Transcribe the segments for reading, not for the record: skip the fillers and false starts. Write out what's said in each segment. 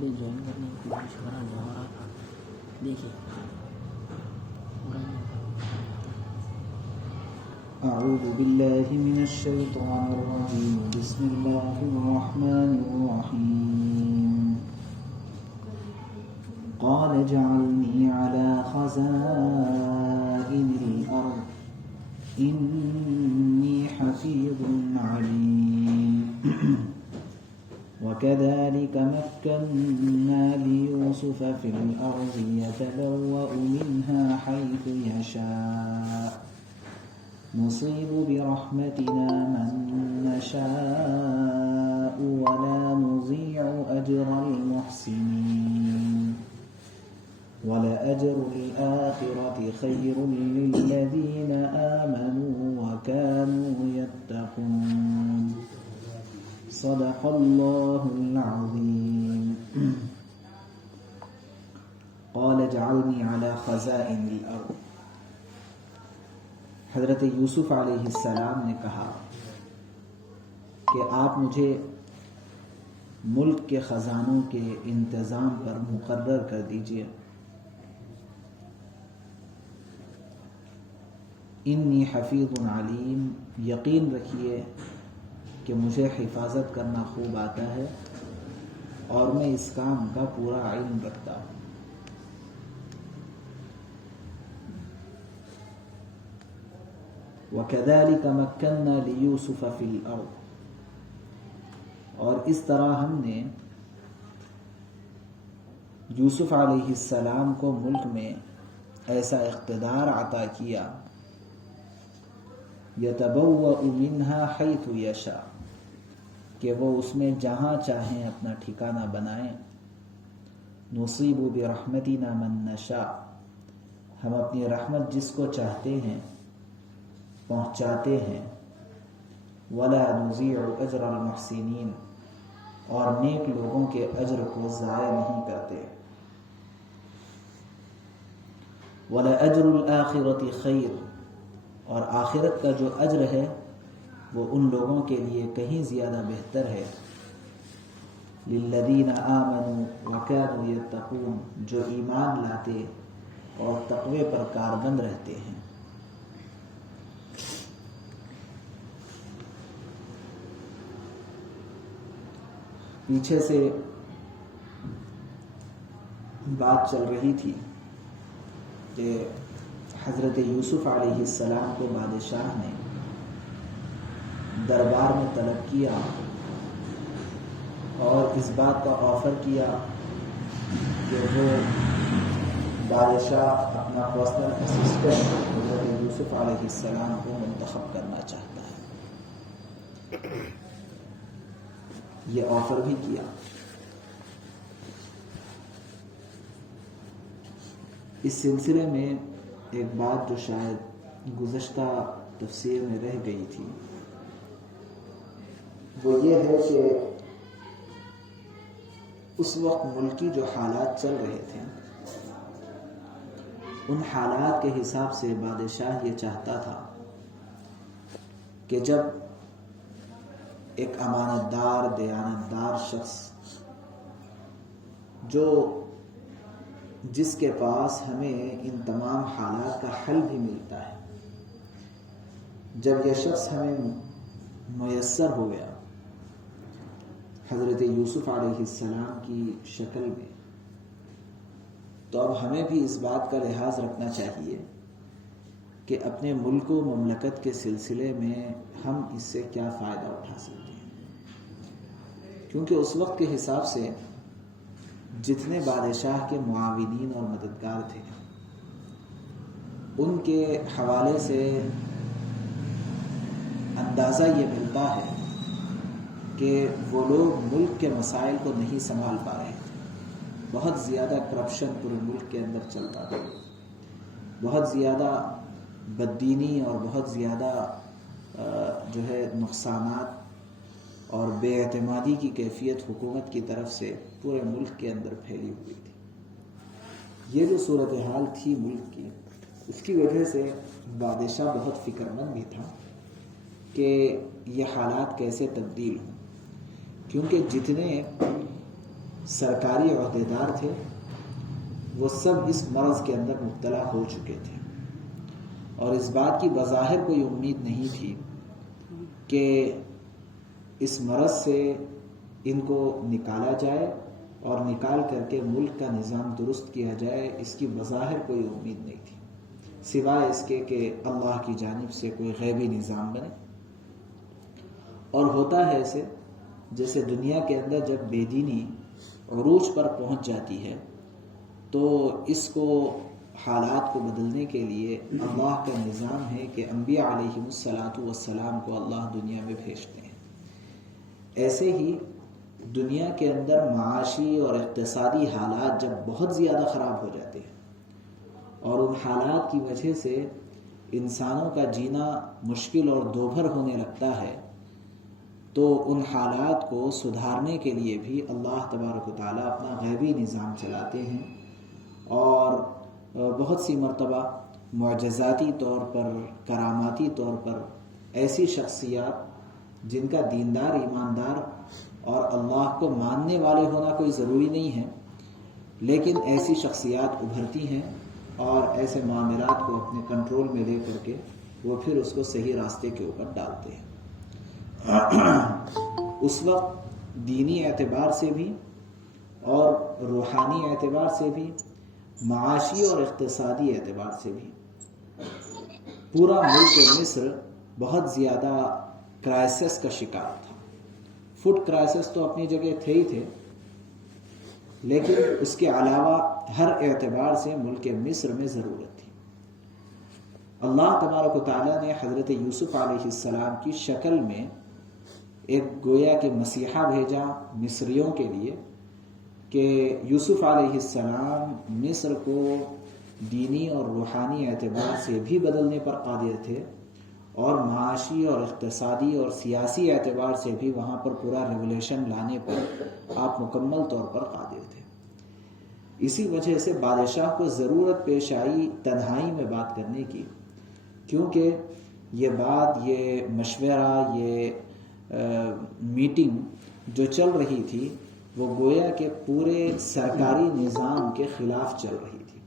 میں جوائن کرنے کی کوشش کر رہا نہیں ہو رہا تھا. دیکھیے اعوذ باللہ من الشیطان الرجیم بسم اللہ الرحمن الرحیم قال اجعلنی علی خزائن الارض انی حفیظ علیم وكذلك مكنا ليوسف في الأرض يتبوأ منها حيث يشاء نصيب برحمتنا من نشاء ولا نضيع أجر المحسنين ولأجر الآخرة خير للذين آمنوا وكانوا يتقون صدق اللہ العظیم. قال اجعلنی علی خزائن الارض. حضرت یوسف علیہ السلام نے کہا کہ آپ مجھے ملک کے خزانوں کے انتظام پر مقرر کر دیجیے. انی حفیظ علیم، یقین رکھیے کہ مجھے حفاظت کرنا خوب آتا ہے اور میں اس کام کا پورا علم رکھتا ہوں. وَكَذَلِكَ مَكَّنَّا لِيُوسُفَ فِي الْأَرْضِ، اور اس طرح ہم نے یوسف علیہ السلام کو ملک میں ایسا اقتدار عطا کیا يَتَبَوَّأُ مِنْهَا حَيْثُ يَشَاءُ، کہ وہ اس میں جہاں چاہیں اپنا ٹھکانہ بنائیں. نصیب برحمتنا من نشاء، ہم اپنی رحمت جس کو چاہتے ہیں پہنچاتے ہیں. ولا نضيع اجر المحسنین، اور نیک لوگوں کے اجر کو ضائع نہیں کرتے. ولا اجر الآخرۃ خیر، اور آخرت کا جو اجر ہے وہ ان لوگوں کے لیے کہیں زیادہ بہتر ہے. للذین آمنوا وکانوا یتقون، جو ایمان لاتے اور تقوی پر کاربند رہتے ہیں. پیچھے سے بات چل رہی تھی کہ حضرت یوسف علیہ السلام کو بادشاہ نے دربار میں طلب کیا اور اس بات کا آفر کیا کہ وہ بادشاہ اپنا پرسنل اسسٹنٹ حضرت یوسف علیہ السلام کو منتخب کرنا چاہتا ہے. یہ آفر بھی کیا. اس سلسلے میں ایک بات جو شاید گزشتہ تفسیر میں رہ گئی تھی وہ یہ ہے کہ اس وقت ملکی جو حالات چل رہے تھے ان حالات کے حساب سے بادشاہ یہ چاہتا تھا کہ جب ایک امانت دار دیانت دار شخص جس کے پاس ہمیں ان تمام حالات کا حل بھی ملتا ہے، جب یہ شخص ہمیں میسر ہو گیا حضرت یوسف علیہ السلام کی شکل میں، تو اب ہمیں بھی اس بات کا لحاظ رکھنا چاہیے کہ اپنے ملک و مملکت کے سلسلے میں ہم اس سے کیا فائدہ اٹھا سکتے ہیں. کیونکہ اس وقت کے حساب سے جتنے بادشاہ کے معاونین اور مددگار تھے ان کے حوالے سے اندازہ یہ ملتا ہے کہ وہ لوگ ملک کے مسائل کو نہیں سنبھال پا رہے تھے. بہت زیادہ کرپشن پورے ملک کے اندر چلتا تھا، بہت زیادہ بددینی اور بہت زیادہ جو ہے نقصانات اور بے اعتمادی کی کیفیت حکومت کی طرف سے پورے ملک کے اندر پھیلی ہوئی تھی. یہ جو صورتحال تھی ملک کی، اس کی وجہ سے بادشاہ بہت فکر مند بھی تھا کہ یہ حالات کیسے تبدیل ہوں. کیونکہ جتنے سرکاری عہدیدار تھے، وہ سب اس مرض کے اندر مبتلا ہو چکے تھے، اور اس بات کی بظاہر کوئی امید نہیں تھی کہ اس مرض سے ان کو نکالا جائے اور نکال کر کے ملک کا نظام درست کیا جائے۔ اس کی بظاہر کوئی امید نہیں تھی، سوائے اس کے کہ اللہ کی جانب سے کوئی غیبی نظام بنے۔ اور ہوتا ہے ایسے جیسے دنیا کے اندر جب بے دینی عروج پر پہنچ جاتی ہے تو اس کو حالات کو بدلنے کے لیے اللہ کا نظام ہے کہ انبیاء علیہم الصلاۃ والسلام کو اللہ دنیا میں بھیجتے ہیں۔ ایسے ہی دنیا کے اندر معاشی اور اقتصادی حالات جب بہت زیادہ خراب ہو جاتے ہیں اور ان حالات کی وجہ سے انسانوں کا جینا مشکل اور دوبھر ہونے لگتا ہے، تو ان حالات کو سدھارنے کے لیے بھی اللہ تبارک و تعالیٰ اپنا غیبی نظام چلاتے ہیں، اور بہت سی مرتبہ معجزاتی طور پر، کراماتی طور پر ایسی شخصیات جن کا دیندار، ایماندار اور اللہ کو ماننے والے ہونا کوئی ضروری نہیں ہے، لیکن ایسی شخصیات ابھرتی ہیں اور ایسے معاملات کو اپنے کنٹرول میں لے کر کے وہ پھر اس کو صحیح راستے کے اوپر ڈالتے ہیں۔ اس وقت دینی اعتبار سے بھی اور روحانی اعتبار سے بھی، معاشی اور اقتصادی اعتبار سے بھی پورا ملک مصر بہت زیادہ کرائسس کا شکار تھا۔ فوڈ کرائسس تو اپنی جگہ تھے ہی تھے، لیکن اس کے علاوہ ہر اعتبار سے ملک مصر میں ضرورت تھی۔ اللہ تبارک و تعالیٰ نے حضرت یوسف علیہ السلام کی شکل میں ایک گویا کہ مسیحا بھیجا مصریوں کے لیے کہ یوسف علیہ السلام مصر کو دینی اور روحانی اعتبار سے بھی بدلنے پر قادر تھے، اور معاشی اور اقتصادی اور سیاسی اعتبار سے بھی وہاں پر پورا ریولیوشن لانے پر آپ مکمل طور پر قادر تھے۔ اسی وجہ سے بادشاہ کو ضرورت پیش آئی تنہائی میں بات کرنے کی، کیونکہ یہ بات، یہ مشورہ، یہ میٹنگ جو چل رہی تھی وہ گویا کہ پورے سرکاری نظام کے خلاف چل رہی تھی،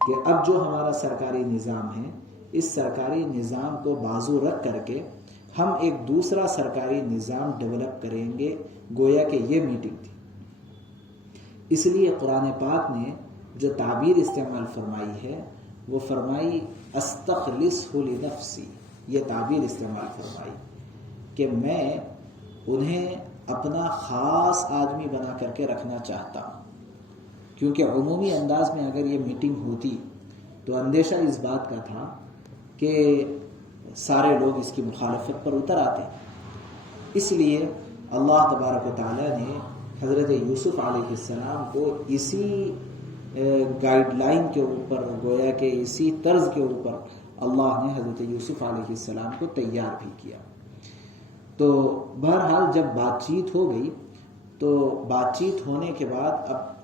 کہ اب جو ہمارا سرکاری نظام ہے، اس سرکاری نظام کو بازو رکھ کر کے ہم ایک دوسرا سرکاری نظام ڈیولپ کریں گے، گویا کہ یہ میٹنگ تھی۔ اس لیے قرآن پاک نے جو تعبیر استعمال فرمائی ہے وہ فرمائی استخلصہ لنفسی، یہ تعبیر استعمال فرمائی کہ میں انہیں اپنا خاص آدمی بنا کر کے رکھنا چاہتا ہوں، کیونکہ عمومی انداز میں اگر یہ میٹنگ ہوتی تو اندیشہ اس بات کا تھا کہ سارے لوگ اس کی مخالفت پر اتر آتے۔ اس لیے اللہ تبارک و تعالیٰ نے حضرت یوسف علیہ السلام کو اسی گائیڈ لائن کے اوپر، گویا کہ اسی طرز کے اوپر اللہ نے حضرت یوسف علیہ السلام کو تیار بھی کیا۔ تو بہرحال جب بات چیت ہو گئی تو بات چیت ہونے کے بعد اب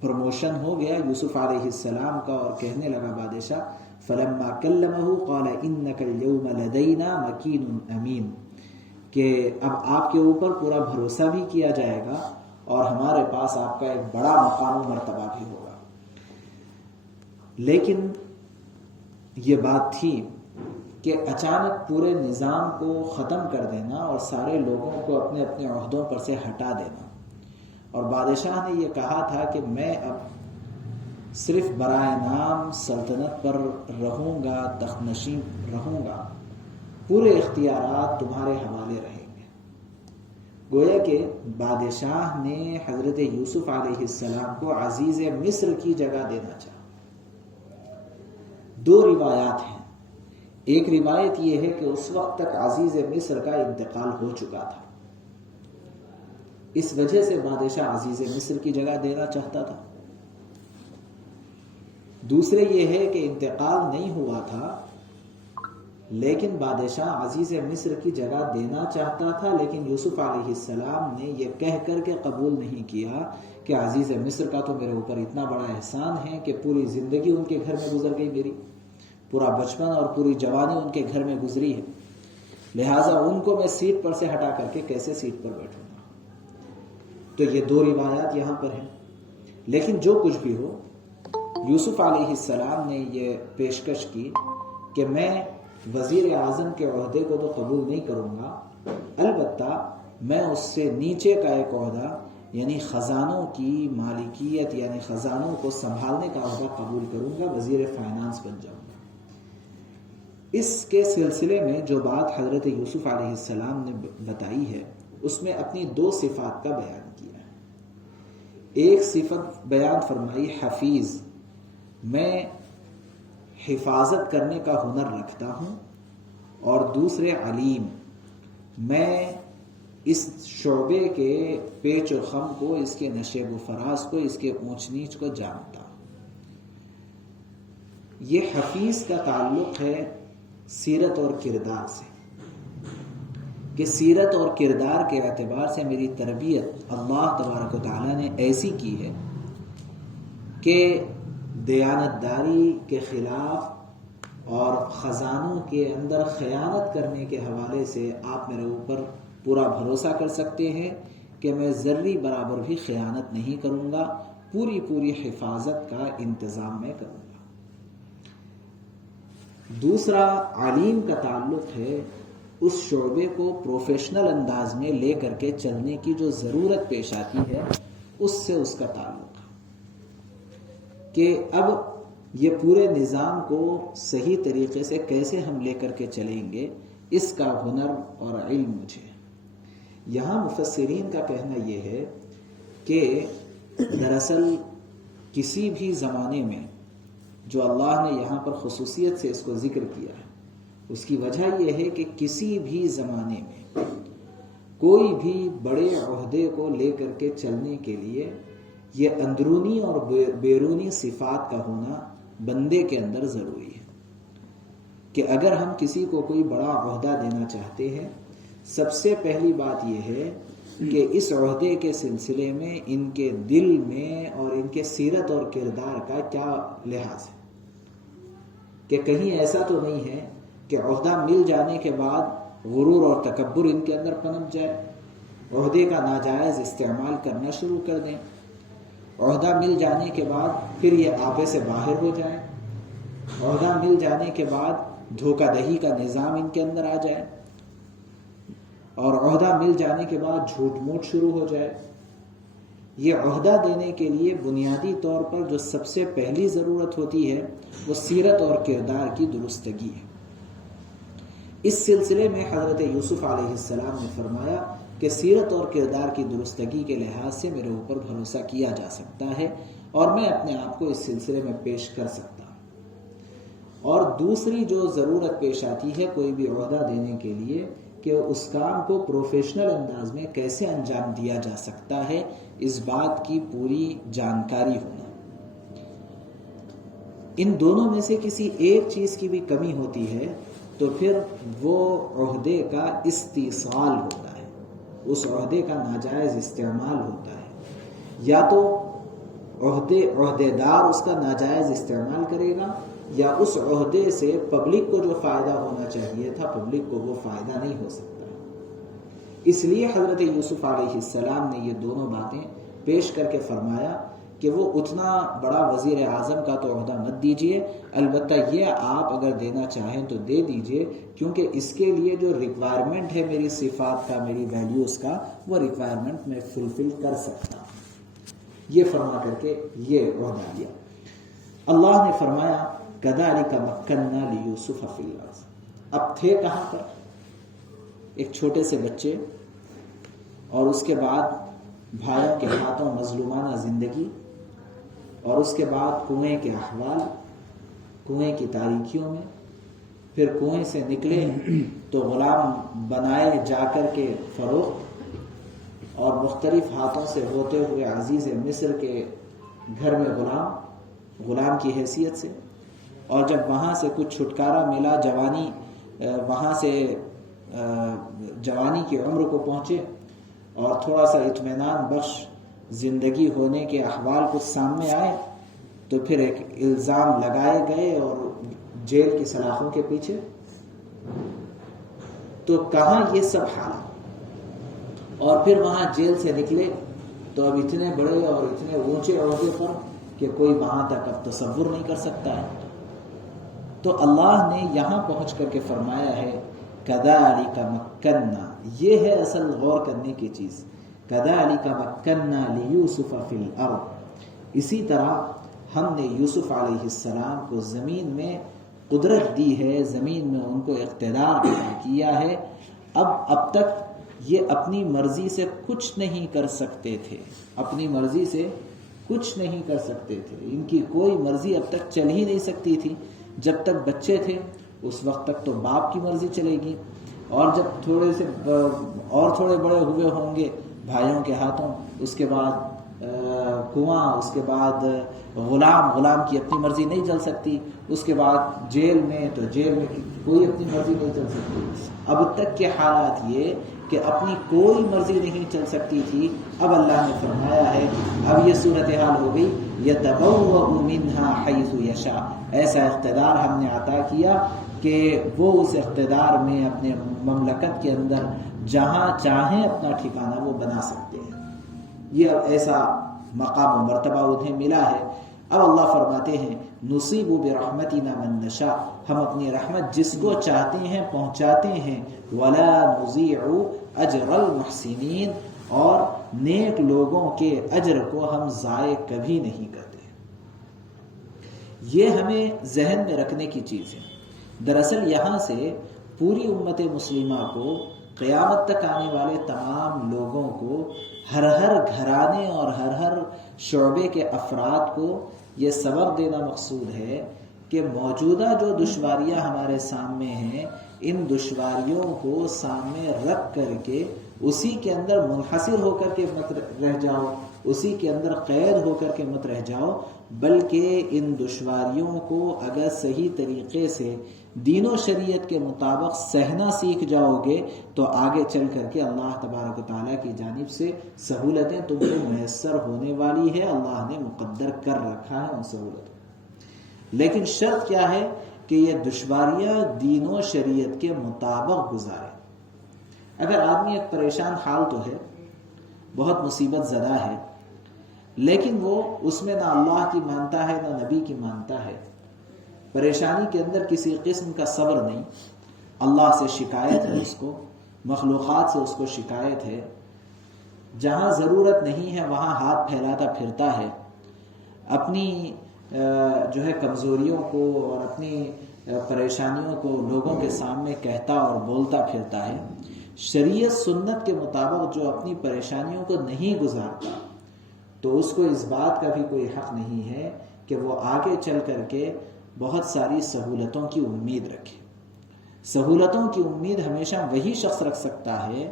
پروموشن ہو گیا یوسف علیہ السلام کا، اور کہنے لگا بادشاہ فلما کلمہ قال انک اليوم لدینا مکین امین، کہ اب آپ کے اوپر پورا بھروسہ بھی کیا جائے گا اور ہمارے پاس آپ کا ایک بڑا مقام و مرتبہ بھی ہوگا۔ لیکن یہ بات تھی کہ اچانک پورے نظام کو ختم کر دینا اور سارے لوگوں کو اپنے اپنے عہدوں پر سے ہٹا دینا، اور بادشاہ نے یہ کہا تھا کہ میں اب صرف برائے نام سلطنت پر رہوں گا، تخت نشین رہوں گا، پورے اختیارات تمہارے حوالے رہیں گے۔ گویا کہ بادشاہ نے حضرت یوسف علیہ السلام کو عزیز مصر کی جگہ دینا چاہا۔ دو روایات ہیں، ایک روایت یہ ہے کہ اس وقت تک عزیز مصر کا انتقال ہو چکا تھا، اس وجہ سے بادشاہ عزیز مصر کی جگہ دینا چاہتا تھا۔ دوسرے یہ ہے کہ انتقال نہیں ہوا تھا لیکن بادشاہ عزیز مصر کی جگہ دینا چاہتا تھا، لیکن یوسف علیہ السلام نے یہ کہہ کر کے قبول نہیں کیا کہ عزیز مصر کا تو میرے اوپر اتنا بڑا احسان ہے کہ پوری زندگی ان کے گھر میں گزر گئی، میری پورا بچپن اور پوری جوانی ان کے گھر میں گزری ہے، لہٰذا ان کو میں سیٹ پر سے ہٹا کر کے کیسے سیٹ پر بیٹھوں گا۔ تو یہ دو روایات یہاں پر ہیں. لیکن جو کچھ بھی ہو، یوسف علیہ السلام نے یہ پیشکش کی کہ میں وزیر اعظم کے عہدے کو تو قبول نہیں کروں گا، البتہ میں اس سے نیچے کا ایک عہدہ یعنی خزانوں کی مالکیت یعنی خزانوں کو سنبھالنے کا عہدہ قبول کروں گا، وزیر فائنانس بن جاؤں گا. اس کے سلسلے میں جو بات حضرت یوسف علیہ السلام نے بتائی ہے اس میں اپنی دو صفات کا بیان کیا ہے. ایک صفت بیان فرمائی حفیظ، میں حفاظت کرنے کا ہنر رکھتا ہوں، اور دوسرے علیم، میں اس شعبے کے پیچ و خم کو، اس کے نشیب و فراز کو، اس کے اونچ نیچ کو جانتا ہوں. یہ حفیظ کا تعلق ہے سیرت اور کردار سے، کہ سیرت اور کردار کے اعتبار سے میری تربیت اللہ تبارک و تعالیٰ نے ایسی کی ہے کہ دیانتداری کے خلاف اور خزانوں کے اندر خیانت کرنے کے حوالے سے آپ میرے اوپر پورا بھروسہ کر سکتے ہیں کہ میں ذرے برابر بھی خیانت نہیں کروں گا، پوری حفاظت کا انتظام میں کروں گا. دوسرا علیم کا تعلق ہے اس شعبے کو پروفیشنل انداز میں لے کر کے چلنے کی جو ضرورت پیش آتی ہے اس سے اس کا تعلق ہے کہ اب یہ پورے نظام کو صحیح طریقے سے کیسے ہم لے کر کے چلیں گے، اس کا ہنر اور علم مجھے. یہاں مفسرین کا کہنا یہ ہے کہ دراصل کسی بھی زمانے میں جو اللہ نے یہاں پر خصوصیت سے اس کو ذکر کیا ہے، اس کی وجہ یہ ہے کہ کسی بھی زمانے میں کوئی بھی بڑے عہدے کو لے کر کے چلنے کے لیے یہ اندرونی اور بیرونی صفات کا ہونا بندے کے اندر ضروری ہے. کہ اگر ہم کسی کو کوئی بڑا عہدہ دینا چاہتے ہیں، سب سے پہلی بات یہ ہے کہ اس عہدے کے سلسلے میں ان کے دل میں اور ان کے سیرت اور کردار کا کیا لحاظ ہے، کہ کہیں ایسا تو نہیں ہے کہ عہدہ مل جانے کے بعد غرور اور تکبر ان کے اندر پنپ جائے، عہدے کا ناجائز استعمال کرنا شروع کر دیں، عہدہ مل جانے کے بعد پھر یہ آپے سے باہر ہو جائے، عہدہ مل جانے کے بعد دھوکہ دہی کا نظام ان کے اندر آ جائے، اور عہدہ مل جانے کے بعد جھوٹ موٹ شروع ہو جائے. یہ عہدہ دینے کے لیے بنیادی طور پر جو سب سے پہلی ضرورت ہوتی ہے وہ سیرت اور کردار کی درستگی ہے. اس سلسلے میں حضرت یوسف علیہ السلام نے فرمایا کہ سیرت اور کردار کی درستگی کے لحاظ سے میرے اوپر بھروسہ کیا جا سکتا ہے اور میں اپنے آپ کو اس سلسلے میں پیش کر سکتا ہوں. اور دوسری جو ضرورت پیش آتی ہے کوئی بھی عہدہ دینے کے لیے کہ اس کام کو پروفیشنل انداز میں کیسے انجام دیا جا سکتا ہے، اس بات کی پوری جانکاری ہونا. ان دونوں میں سے کسی ایک چیز کی بھی کمی ہوتی ہے تو پھر وہ عہدے کا استیصال ہوتا ہے، اس عہدے کا ناجائز استعمال ہوتا ہے. یا تو عہدے دار اس کا ناجائز استعمال کرے گا، یا اس عہدے سے پبلک کو جو فائدہ ہونا چاہیے تھا پبلک کو وہ فائدہ نہیں ہو سکتا. اس لیے حضرت یوسف علیہ السلام نے یہ دونوں باتیں پیش کر کے فرمایا کہ وہ اتنا بڑا وزیر اعظم کا تو عہدہ مت دیجیے، البتہ یہ آپ اگر دینا چاہیں تو دے دیجیے، کیونکہ اس کے لیے جو ریکوائرمنٹ ہے میری صفات کا، میری ویلیوز کا، وہ ریکوائرمنٹ میں فلفل کر سکتا ہوں. یہ فرما کر کے یہ عہدہ دیا. اللہ نے فرمایا کذالک مکننا لیوسف فی الارض. اب تھے کہاں پر؟ ایک چھوٹے سے بچے، اور اس کے بعد بھائیوں کے ہاتھوں مظلومانہ زندگی، اور اس کے بعد کنویں کے احوال، کنویں کی تاریکیوں میں، پھر کنویں سے نکلے تو غلام بنائے جا کر کے فروخت، اور مختلف ہاتھوں سے ہوتے ہوئے عزیز مصر کے گھر میں غلام کی حیثیت سے، اور جب وہاں سے کچھ چھٹکارا ملا، جوانی، وہاں سے جوانی کی عمر کو پہنچے اور تھوڑا سا اطمینان بخش زندگی ہونے کے احوال کچھ سامنے آئے، تو پھر ایک الزام لگائے گئے اور جیل کی سلاخوں کے پیچھے. تو کہاں یہ سب حالات، اور پھر وہاں جیل سے نکلے تو اب اتنے بڑے اور اتنے اونچے عہدے پر کہ کوئی وہاں تک اب تصور نہیں کر سکتا ہے. تو اللہ نے یہاں پہنچ کر کے فرمایا ہے کذالک مکننا. یہ ہے اصل غور کرنے کی چیز. کذالک مکننا لیوسف فی الارض. اسی طرح ہم نے یوسف علیہ السلام کو زمین میں قدرت دی ہے، زمین میں ان کو اقتدار عطا کیا ہے. اب تک یہ اپنی مرضی سے کچھ نہیں کر سکتے تھے، اپنی مرضی سے کچھ نہیں کر سکتے تھے. ان کی کوئی مرضی اب تک چل ہی نہیں سکتی تھی. جب تک بچے تھے اس وقت تک تو باپ کی مرضی چلے گی، اور جب تھوڑے بڑے ہوئے ہوں گے بھائیوں کے ہاتھوں، اس کے بعد کنواں، اس کے بعد غلام کی اپنی مرضی نہیں چل سکتی، اس کے بعد جیل میں، تو جیل میں کوئی اپنی مرضی نہیں چل سکتی. اب تک کے حالات یہ کہ اپنی کوئی مرضی نہیں چل سکتی تھی. اب اللہ نے فرمایا ہے اب یہ صورتحال ہو گئی یتبوأ منہا حیث یشاء. ایسا اقتدار ہم نے عطا کیا کہ وہ اس اقتدار میں اپنے مملکت کے اندر جہاں چاہیں اپنا ٹھکانہ وہ بنا سکتے ہیں. یہ اب ایسا مقام و مرتبہ انہیں ملا ہے. اب اللہ فرماتے ہیں نصیب برحمتنا من نشاء. ہم اپنی رحمت جس کو چاہتے ہیں پہنچاتے ہیں. ولا نضيع اجر المحسنین. اور نیک لوگوں کے اجر کو ہم ضائع کبھی نہیں کرتے. یہ ہمیں ذہن میں رکھنے کی چیز ہے. دراصل یہاں سے پوری امت مسلمہ کو، قیامت تک آنے والے تمام لوگوں کو، ہر گھرانے اور ہر شعبے کے افراد کو یہ سبق دینا مقصود ہے کہ موجودہ جو دشواریاں ہمارے سامنے ہیں، ان دشواریوں کو سامنے رکھ کر کے اسی کے اندر منحصر ہو کر کے مت رہ جاؤ، اسی کے اندر قید ہو کر کے مت رہ جاؤ، بلکہ ان دشواریوں کو اگر صحیح طریقے سے دین و شریعت کے مطابق سہنا سیکھ جاؤ گے تو آگے چل کر کے اللہ تبارک و تعالیٰ کی جانب سے سہولتیں تم کو میسر ہونے والی ہے. اللہ نے مقدر کر رکھا ہے ان سہولتوں. لیکن شرط کیا ہے کہ یہ دشواریاں دین و شریعت کے مطابق گزارے. اگر آدمی ایک پریشان حال تو ہے، بہت مصیبت زدہ ہے، لیکن وہ اس میں نہ اللہ کی مانتا ہے نہ نبی کی مانتا ہے، پریشانی کے اندر کسی قسم کا صبر نہیں، اللہ سے شکایت ہے، اس کو مخلوقات سے اس کو شکایت ہے، جہاں ضرورت نہیں ہے وہاں ہاتھ پھیلاتا پھرتا ہے، اپنی جو ہے کمزوریوں کو اور اپنی پریشانیوں کو لوگوں کے سامنے کہتا اور بولتا پھرتا ہے، شریعت سنت کے مطابق جو اپنی پریشانیوں کو نہیں گزارتا، تو اس کو اس بات کا بھی کوئی حق نہیں ہے کہ وہ آگے چل کر کے بہت ساری سہولتوں کی امید رکھے. سہولتوں کی امید ہمیشہ وہی شخص رکھ سکتا ہے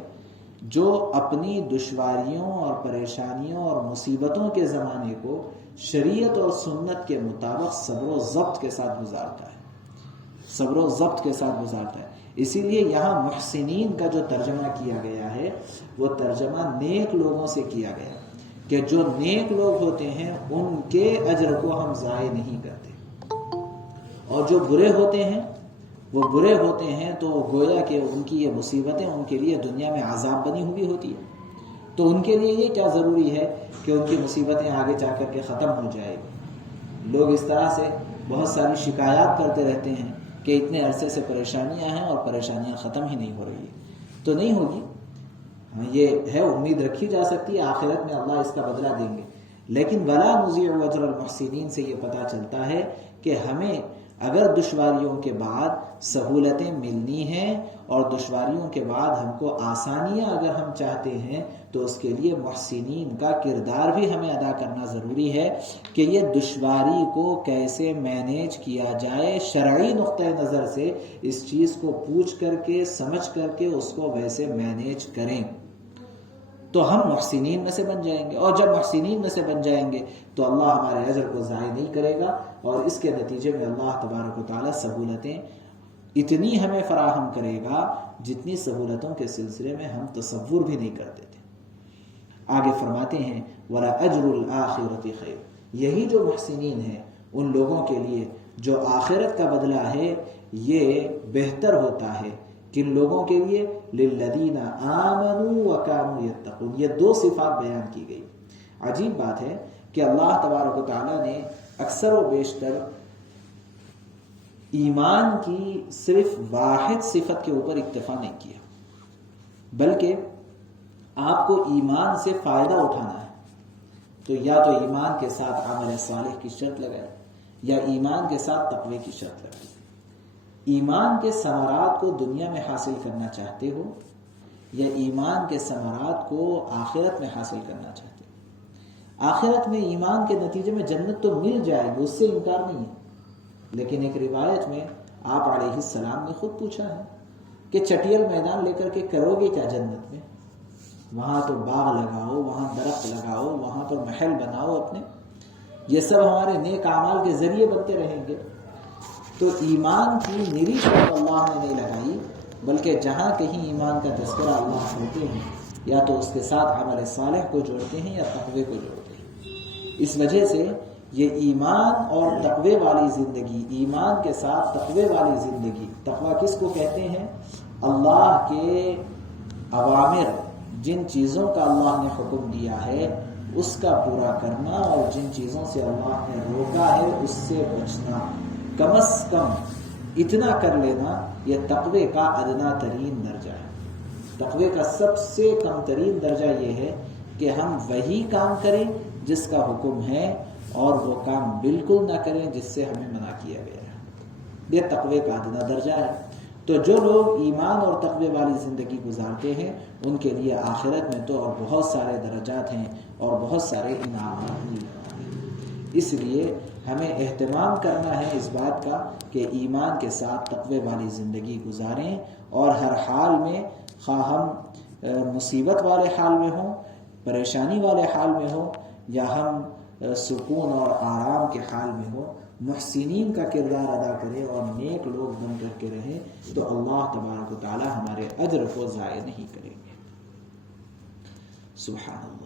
جو اپنی دشواریوں اور پریشانیوں اور مصیبتوں کے زمانے کو شریعت اور سنت کے مطابق صبر و ضبط کے ساتھ گزارتا ہے، صبر و ضبط کے ساتھ گزارتا ہے. اسی لیے یہاں محسنین کا جو ترجمہ کیا گیا ہے وہ ترجمہ نیک لوگوں سے کیا گیا کہ جو نیک لوگ ہوتے ہیں ان کے اجر کو ہم ضائع نہیں کرتے، اور جو برے ہوتے ہیں وہ برے ہوتے ہیں تو گویا کہ ان کی یہ مصیبتیں ان کے لیے دنیا میں عذاب بنی ہوئی ہوتی ہے. تو ان کے لیے یہ کیا ضروری ہے کہ ان کی مصیبتیں آگے جا کر کے ختم ہو جائے گی. لوگ اس طرح سے بہت ساری شکایات کرتے رہتے ہیں کہ اتنے عرصے سے پریشانیاں ہیں اور پریشانیاں ختم ہی نہیں ہو رہی ہیں. تو نہیں ہوگی، یہ ہے امید رکھی جا سکتی ہے آخرت میں اللہ اس کا بدلہ دیں گے. لیکن ولا نضيع اجر المحسنین سے یہ پتہ چلتا ہے کہ ہمیں اگر دشواریوں کے بعد سہولتیں ملنی ہیں اور دشواریوں کے بعد ہم کو آسانیاں اگر ہم چاہتے ہیں تو اس کے لیے محسنین کا کردار بھی ہمیں ادا کرنا ضروری ہے کہ یہ دشواری کو کیسے مینیج کیا جائے، شرعی نقطہ نظر سے اس چیز کو پوچھ کر کے سمجھ کر کے اس کو ویسے مینیج کریں تو ہم محسنین میں سے بن جائیں گے. اور جب محسنین میں سے بن جائیں گے تو اللہ ہمارے اجر کو ضائع نہیں کرے گا، اور اس کے نتیجے میں اللہ تبارک و تعالیٰ سہولتیں اتنی ہمیں فراہم کرے گا جتنی سہولتوں کے سلسلے میں ہم تصور بھی نہیں کرتے تھے. آگے فرماتے ہیں وَلَأَجْرُ الْآخِرَةِ خَيْرٌ. یہی جو محسنین ہیں ان لوگوں کے لیے جو آخرت کا بدلہ ہے یہ بہتر ہوتا ہے. کن لوگوں کے لیے؟ لِلَّذِينَ آمَنُوا وَكَانُوا يَتَّقُونَ. یہ دو صفات بیان کی گئی. عجیب بات ہے کہ اللہ تبارک و تعالیٰ نے اکثر و بیشتر ایمان کی صرف واحد صفت کے اوپر اکتفا نہیں کیا، بلکہ آپ کو ایمان سے فائدہ اٹھانا ہے تو یا تو ایمان کے ساتھ عمل صالح کی شرط لگائے یا ایمان کے ساتھ تقوی کی شرط لگائے۔ ایمان کے ثمرات کو دنیا میں حاصل کرنا چاہتے ہو یا ایمان کے ثمرات کو آخرت میں حاصل کرنا چاہتے ہو؟ آخرت میں ایمان کے نتیجے میں جنت تو مل جائے گی، اس سے انکار نہیں ہے، لیکن ایک روایت میں آپ علیہ السلام نے خود پوچھا ہے کہ چٹیل میدان لے کر کے کرو گے کیا جنت میں؟ وہاں تو باغ لگاؤ، وہاں درخت لگاؤ، وہاں تو محل بناؤ اپنے، یہ سب ہمارے نیک اعمال کے ذریعے بنتے رہیں گے۔ تو ایمان کی نری شرط اللہ نے نہیں لگائی، بلکہ جہاں کہیں ایمان کا تذکرہ اللہ کرتے ہیں یا تو اس کے ساتھ عمل صالح کو جوڑتے ہیں یا تقوی کو جوڑتے ہیں۔ اس وجہ سے یہ ایمان اور تقوی والی زندگی، ایمان کے ساتھ تقوی والی زندگی، تقوی کس کو کہتے ہیں؟ اللہ کے اوامر، جن چیزوں کا اللہ نے حکم دیا ہے اس کا پورا کرنا، اور جن چیزوں سے اللہ نے روکا ہے اس سے بچنا، کم از کم اتنا کر لینا، یہ تقوی کا ادنا ترین درجہ ہے۔ تقوی کا سب سے کم ترین درجہ یہ ہے کہ ہم وہی کام کریں جس کا حکم ہے اور وہ کام بالکل نہ کریں جس سے ہمیں منع کیا گیا ہے۔ یہ تقوی کا ادنا درجہ ہے۔ تو جو لوگ ایمان اور تقوی والی زندگی گزارتے ہیں ان کے لیے آخرت میں تو اور بہت سارے درجات ہیں اور بہت سارے انعامات ہیں۔ اس لیے ہمیں اہتمام کرنا ہے اس بات کا کہ ایمان کے ساتھ تقوی والی زندگی گزاریں، اور ہر حال میں، خواہ ہم مصیبت والے حال میں ہوں، پریشانی والے حال میں ہوں، یا ہم سکون اور آرام کے حال میں ہوں، محسنین کا کردار ادا کریں اور نیک لوگ بن کر کے رہیں، تو اللہ تبارک و تعالی ہمارے اجر کو ضائع نہیں کریں گے۔ سبحان اللہ۔